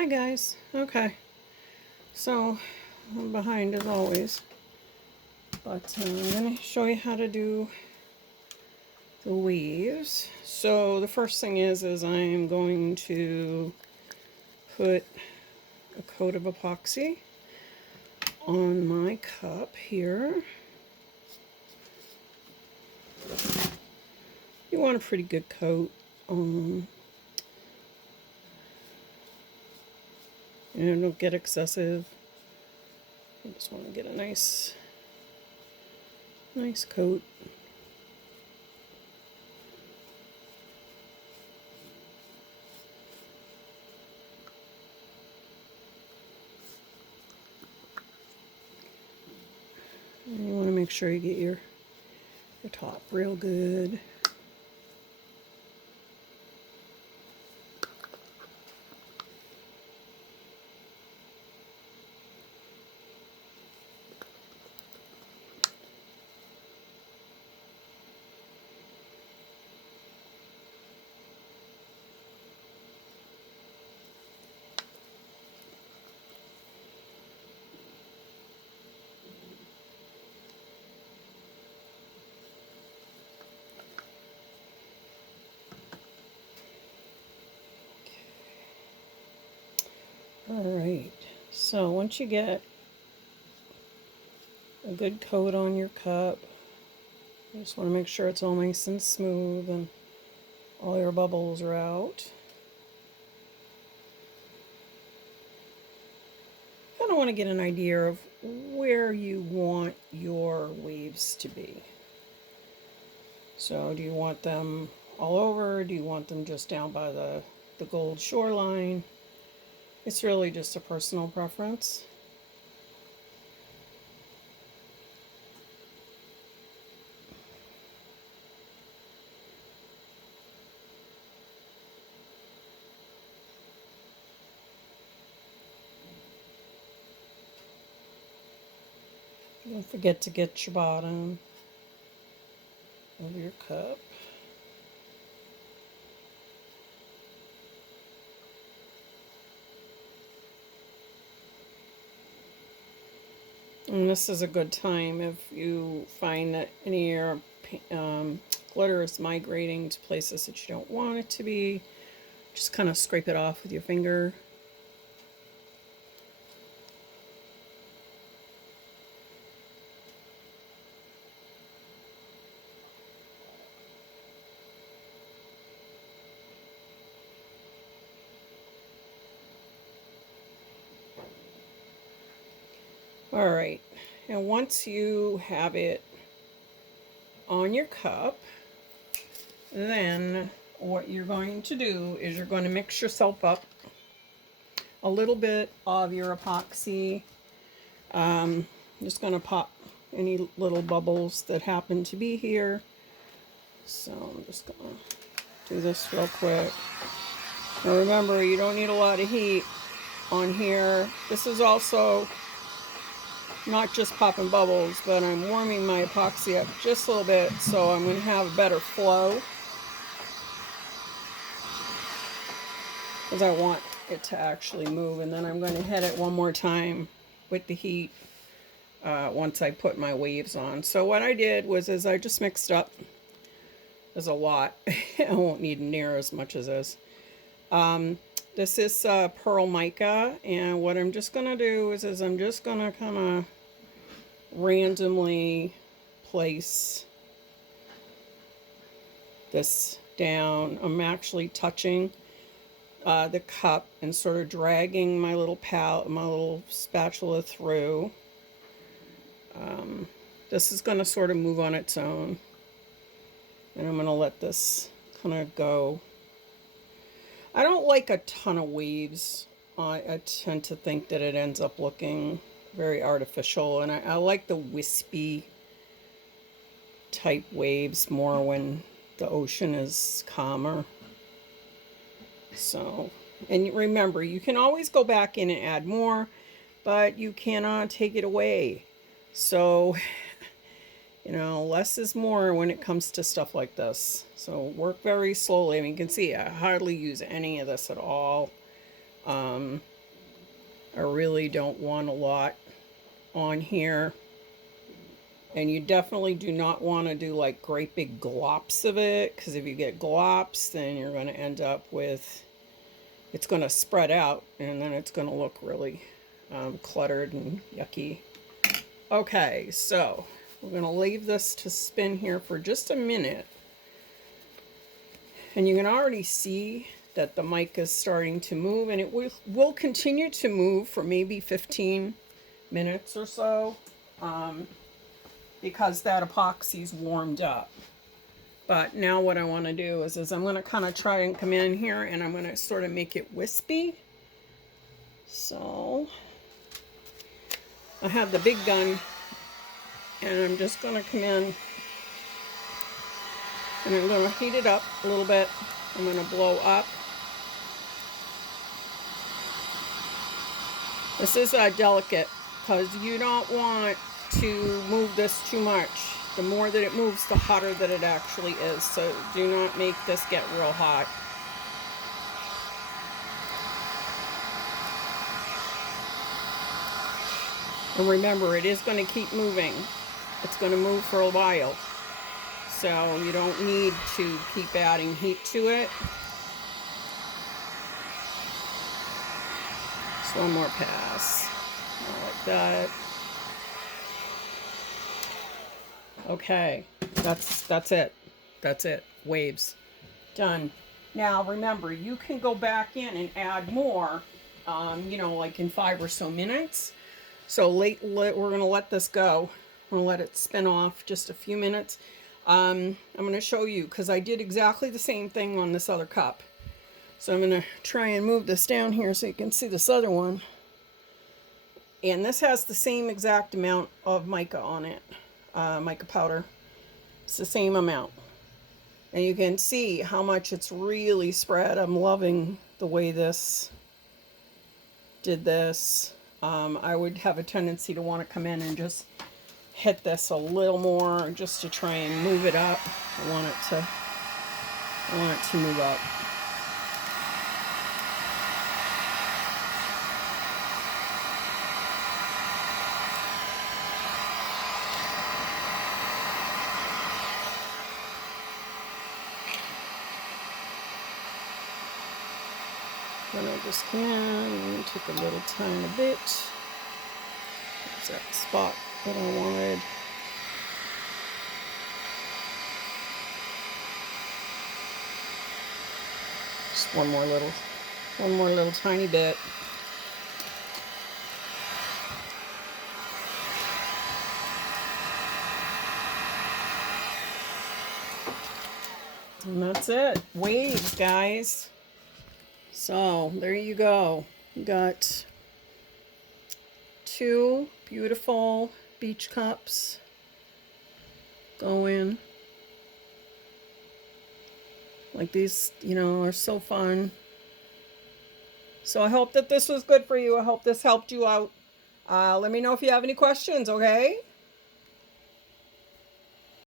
Hi guys. Okay, so I'm behind as always, but I'm going to show you how to do the weaves. So the first thing is I'm going to put a coat of epoxy on my cup here. You want a pretty good coat. And don't get excessive. I just want to get a nice coat. And you want to make sure you get your top real good. Alright, so once you get a good coat on your cup, you just want to make sure it's all nice and smooth and all your bubbles are out. Kind of want to get an idea of where you want your waves to be. So do you want them all over? Do you want them just down by the gold shoreline? It's really just a personal preference. Don't forget to get your bottom of your cup. And this is a good time if you find that any of your glitter is migrating to places that you don't want it to be. Just kind of scrape it off with your finger. Alright, and once you have it on your cup, then what you're going to do is you're going to mix yourself up a little bit of your epoxy. I'm just going to pop any little bubbles that happen to be here. So I'm just going to do this real quick. Now remember, you don't need a lot of heat on here. This is also not just popping bubbles, but I'm warming my epoxy up just a little bit, so I'm going to have a better flow, because I want it to actually move. And then I'm going to hit it one more time with the heat once I put my waves on. So what I did was I just mixed up. There's a lot. I won't need near as much as this. This is pearl mica, and what I'm just going to do is I'm just going to kind of randomly place this down. I'm actually touching the cup and sort of dragging my little spatula through. This is going to sort of move on its own, and I'm going to let this kind of go. I don't like a ton of waves. I tend to think that it ends up looking very artificial, and I like the wispy type waves more when the ocean is calmer. So, and remember, you can always go back in and add more, but you cannot take it away. So, you know, less is more when it comes to stuff like this. So work very slowly. I mean, you can see I hardly use any of this at all. I really don't want a lot on here. And you definitely do not want to do like great big glops of it, because if you get glops, then you're going to end up with, it's going to spread out and then it's going to look really cluttered and yucky. Okay, so we're going to leave this to spin here for just a minute. And you can already see that the mic is starting to move, and it will continue to move for maybe 15 minutes or so. Because that epoxy's warmed up. But now what I want to do is I'm going to kind of try and come in here and I'm going to sort of make it wispy. So I have the big gun and I'm just going to come in and I'm going to heat it up a little bit. I'm going to blow up. This is delicate because you don't want to move this too much. The more that it moves, the hotter that it actually is. So do not make this get real hot. And remember, it is going to keep moving. It's going to move for a while. So you don't need to keep adding heat to it. Just one more pass. Like that. Okay, that's it. That's it. Waves. Done. Now remember, you can go back in and add more, you know, like in 5 or so minutes. So we're going to let this go. I'm going to let it spin off just a few minutes. I'm going to show you, because I did exactly the same thing on this other cup. So I'm going to try and move this down here so you can see this other one. And this has the same exact amount of mica on it. Mica powder. It's the same amount. And you can see how much it's really spread. I'm loving the way this did this. I would have a tendency to want to come in and just hit this a little more just to try and move it up. I want it to move up. Then I'll just come in and take a little tiny bit. There's that spot that I wanted. Just one more little tiny bit. And that's it. Waves, guys. So there you go. You got 2 beautiful beach cups going. Like these, you know, are so fun. So I hope that this was good for you. I hope this helped you out. Let me know if you have any questions, okay?